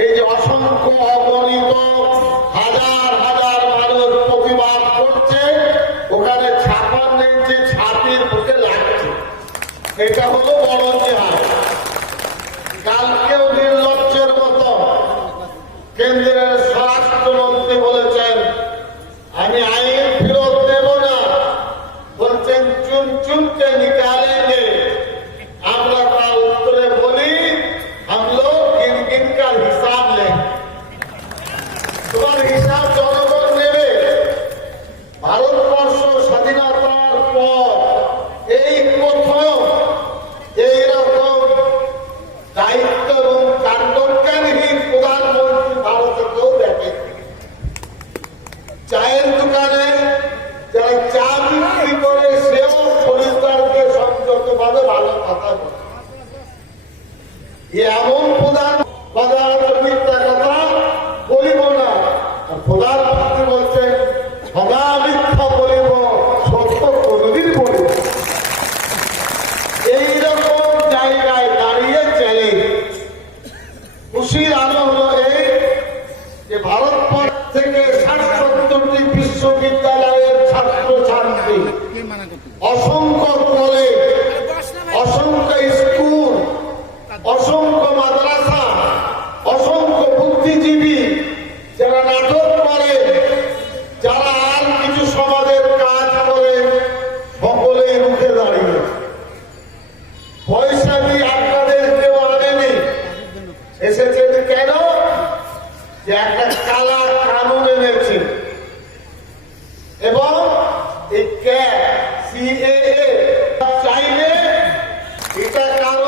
এই যে অসংখ্য অগণিত হাজার হাজার মানুষ প্রতিবাদ করছে, ওখানে ছাপার নেই যে ছাপির বুকে লাগছে। এটা হলো বড় চেহারা কালকেও নির্লজ্জের মতো কেন্দ্রে দায়িত্ব এবং প্রধানমন্ত্রী ভারতে কেউ দেখে। চায়ের দোকানে যারা চা বিক্রি করে, সেও খরিদ্দারকে সংযত ভাবে ভালো কথা বলে। এমন প্রধান মিথ্যা কথা বলিব না। আর ভারতবর্ষ থেকে ষাট সত্তরটি বিশ্ববিদ্যালয়ের ছাত্র ছাত্রী ক্যাপ সিএএ চাইলে এটা কারও